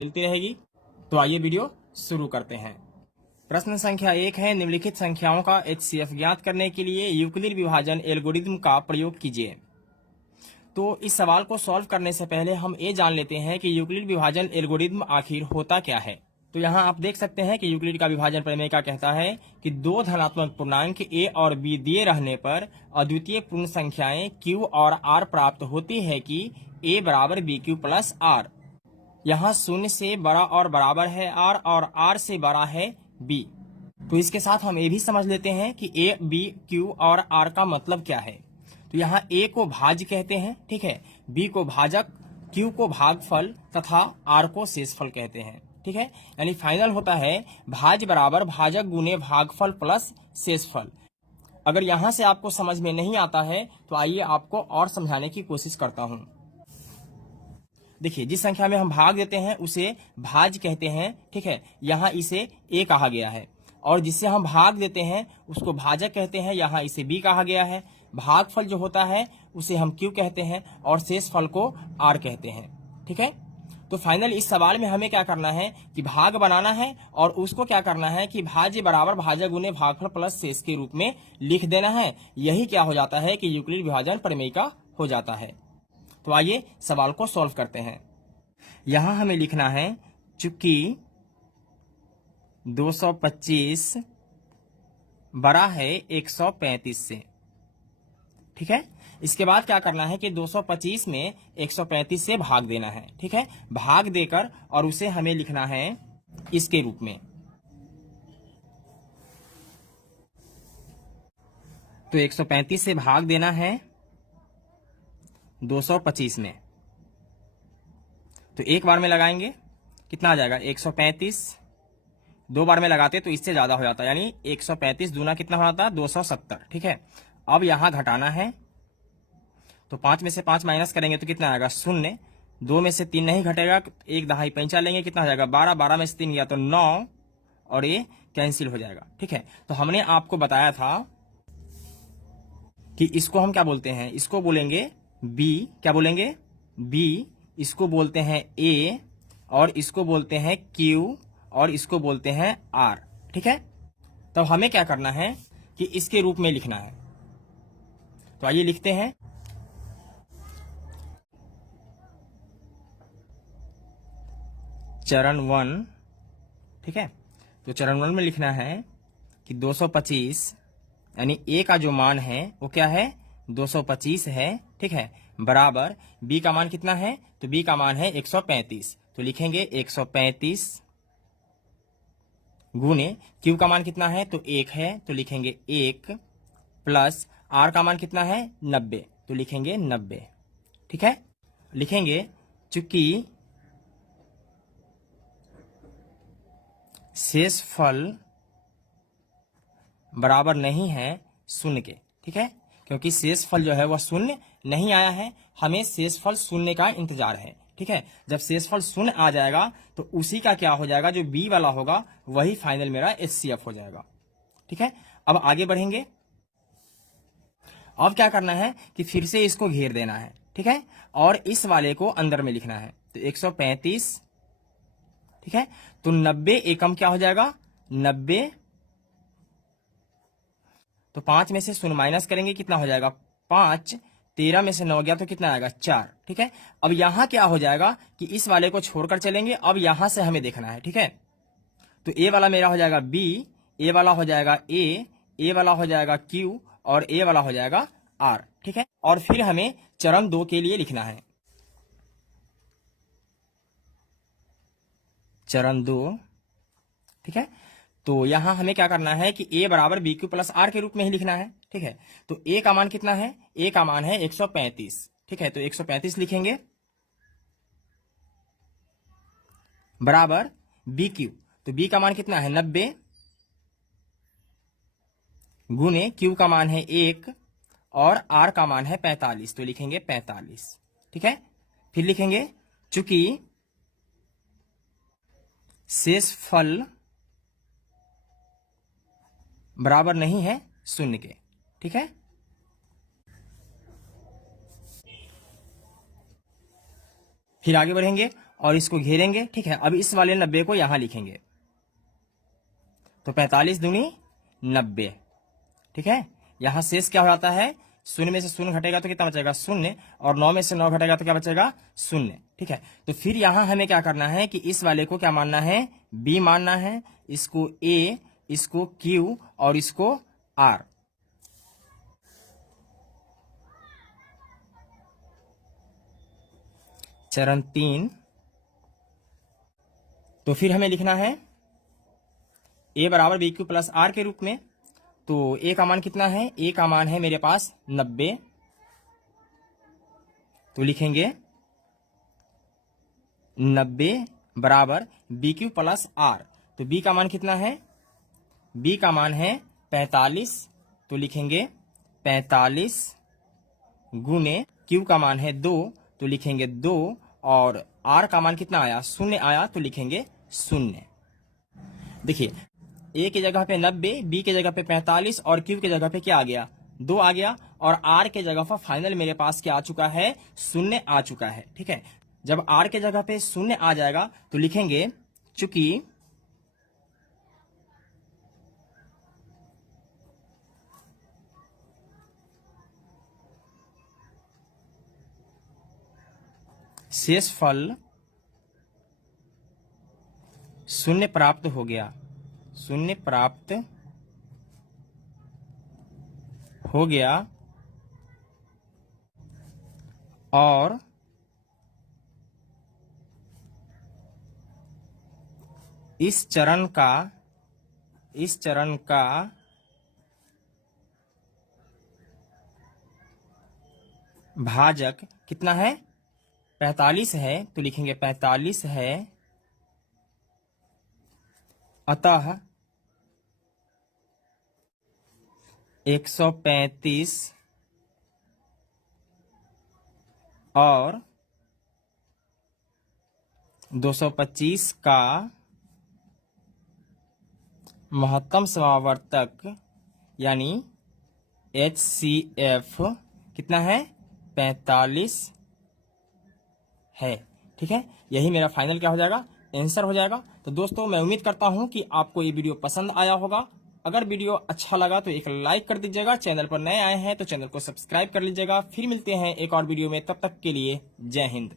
मिलती रहेगी। तो आइए वीडियो शुरू करते हैं। प्रश्न संख्या 1 है, निम्नलिखित संख्याओं का HCF ज्ञात करने के लिए यूक्लिड विभाजन एल्गोरिथम का प्रयोग कीजिए। तो इस सवाल को सॉल्व करने से पहले हम ये जान लेते हैं कि यूक्लिड विभाजन एल्गोरिथम आखिर होता क्या है। तो यहाँ आप देख सकते हैं कि यूक्लिड का विभाजन प्रमेय क्या कहता है कि दो धनात्मक पूर्णांक a और b दिए रहने पर अद्वितीय पूर्ण संख्याएं q और r प्राप्त होती है कि a बराबर bq प्लस r। यहाँ शून्य से बड़ा और बराबर है r और r से बड़ा है b। तो इसके साथ हम ये भी समझ लेते हैं कि a, b, q और r का मतलब क्या है। तो यहाँ a को भाज्य कहते हैं, ठीक है, b को भाजक, q को भागफल तथा r को शेषफल कहते हैं, ठीक है। यानी फाइनल होता है भाज्य बराबर भाजक गुने भागफल प्लस शेषफल। अगर यहाँ से आपको समझ में नहीं आता है तो आइए आपको और समझाने की कोशिश करता हूँ। देखिए, जिस संख्या में हम भाग देते हैं उसे भाज्य कहते हैं, ठीक है, यहाँ इसे a कहा गया है। और जिससे हम भाग देते हैं उसको भाजक कहते हैं, यहाँ इसे b कहा गया है। भागफल जो होता है उसे हम q कहते हैं और शेषफल को r कहते हैं, ठीक है। तो फाइनल इस सवाल में हमें क्या करना है कि भाग बनाना है और उसको क्या करना है कि भाज्य बराबर भाजक गुने भागफल प्लस शेष के रूप में लिख देना है। यही क्या हो जाता है कि यूक्लिड विभाजन प्रमेय का हो जाता है। तो आइए सवाल को सॉल्व करते हैं। यहां हमें लिखना है चूंकि 225 बड़ा है 135 से, ठीक है। इसके बाद क्या करना है कि 225 में 135 से भाग देना है, ठीक है। भाग देकर और उसे हमें लिखना है इसके रूप में। तो 135 से भाग देना है 225 में। तो एक बार में लगाएंगे कितना आ जाएगा 135, दो बार में लगाते तो इससे ज्यादा हो जाता, यानी 135 दूना कितना हो जाता 270, ठीक है। अब यहां घटाना है तो 5 में से 5 माइनस करेंगे तो कितना आएगा 0। 2 में से 3 नहीं घटेगा, एक दहाई पैंचा लेंगे, कितना हो जाएगा 12। 12 में से 3 गया तो 9 और ये कैंसिल हो जाएगा, ठीक है। तो हमने आपको बताया था कि इसको हम क्या बोलते हैं, इसको बोलेंगे b, क्या बोलेंगे b, इसको बोलते हैं a और इसको बोलते हैं q और इसको बोलते हैं r, ठीक है। तब हमें क्या करना है कि इसके रूप में लिखना है। तो आइए लिखते हैं। चरण 1, ठीक है। तो चरण 1 में लिखना है कि 225 यानी a का जो मान है वो क्या है 225 है, ठीक है, बराबर b का मान कितना है, तो b का मान है 135। तो लिखेंगे 135 गुने q का मान कितना है तो 1 है, तो लिखेंगे 1 प्लस r का मान कितना है 90, तो लिखेंगे 90, ठीक है। लिखेंगे चूंकि शेषफल बराबर नहीं है शून्य के, ठीक है, क्योंकि शेषफल जो है वह शून्य नहीं आया है, हमें शेषफल शून्य का इंतजार है, ठीक है। जब शेषफल शून्य आ जाएगा तो उसी का क्या हो जाएगा, जो बी वाला होगा वही फाइनल मेरा HCF हो जाएगा, ठीक है। अब आगे बढ़ेंगे। अब क्या करना है कि फिर से इसको घेर देना है, ठीक है, और इस वाले को अंदर में लिखना है। तो 135, ठीक है, तो 90 एकम क्या हो जाएगा 90। तो 5 में से 0 माइनस करेंगे कितना हो जाएगा 5। 13 में से 9 गया तो कितना आएगा 4, ठीक है। अब यहां क्या हो जाएगा कि इस वाले को छोड़कर चलेंगे, अब यहां से हमें देखना है, ठीक है। तो a वाला मेरा हो जाएगा b, a वाला हो जाएगा a वाला हो जाएगा q और a वाला हो जाएगा r, ठीक है। और फिर हमें चरण 2 के लिए लिखना है। चरण 2, ठीक है। तो यहां हमें क्या करना है कि a बराबर bq प्लस r के रूप में ही लिखना है, ठीक है। तो a का मान कितना है, a का मान है 135, ठीक है। तो 135 लिखेंगे बराबर bq, तो b का मान कितना है 90 गुने q का मान है 1 और r का मान है 45, तो लिखेंगे 45, ठीक है। फिर लिखेंगे चूंकि शेषफल बराबर नहीं है शून्य के, ठीक है। फिर आगे बढ़ेंगे और इसको घेरेंगे, ठीक है। अब इस वाले 90 को यहां लिखेंगे, तो 45 दूनी 90, ठीक है। यहां शेष क्या हो जाता है, शून्य में से शून्य घटेगा तो कितना बचेगा, शून्य, और 9 में से 9 घटेगा तो क्या बचेगा, शून्य, ठीक है। तो फिर यहां हमें क्या करना है कि इस वाले को क्या मानना है, बी मानना है, इसको ए, इसको क्यू और इसको आर। चरण 3, तो फिर हमें लिखना है ए बराबर बी क्यू प्लस आर के रूप में। तो ए का मान कितना है, ए का मान है मेरे पास 90, तो लिखेंगे 90 बराबर बी क्यू प्लस आर। तो बी का मान कितना है, बी का मान है 45, तो लिखेंगे 45 गुने क्यू का मान है 2, तो लिखेंगे 2, और आर का मान कितना आया, शून्य आया, तो लिखेंगे 0। देखिए ए की जगह पे 90, बी की जगह पे 45 और क्यू की जगह पे क्या आ गया, 2 आ गया, और आर के जगह पर फाइनल मेरे पास क्या आ चुका है, 0 आ चुका है, ठीक है। जब आर के जगह पे 0 आ जाएगा तो लिखेंगे चूंकि शेषफल 0 प्राप्त हो गया, 0 प्राप्त हो गया, और इस चरण का भाजक कितना है, 45 है, तो लिखेंगे 45 है, अतः 135 और 225 का महत्तम समावर्तक यानी HCF कितना है, 45 है, ठीक है। यही मेरा फाइनल क्या हो जाएगा, आंसर हो जाएगा। तो दोस्तों मैं उम्मीद करता हूं कि आपको ये वीडियो पसंद आया होगा। अगर वीडियो अच्छा लगा तो एक लाइक कर दीजिएगा, चैनल पर नए आए हैं तो चैनल को सब्सक्राइब कर लीजिएगा। फिर मिलते हैं एक और वीडियो में, तब तक के लिए जय हिंद।